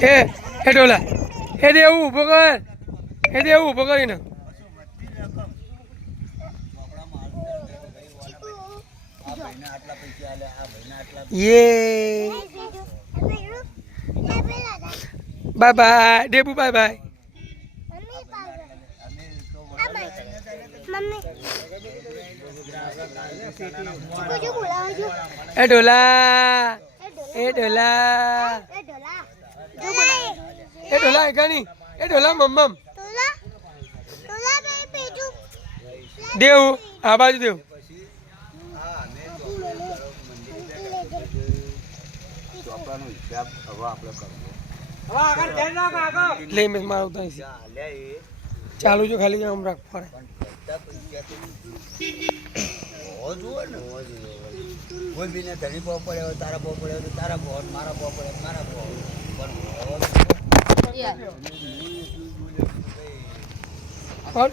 એ ડોલા એ દેવું ઊભો કર એ દેવું ઊભો કરીને ये बाय बाय डेबू बाय बाय ए डोला ए डोला ए डोला है नहीं ए डोला मम्मम देव आ बाजू देव ले मैं मारता है चालू जो खाली हम रख पड़े कोई भी ने धनी पाव पड़े हो तारा पाव पड़े हो तारा पाव मारा पाव पड़े मारा पाव और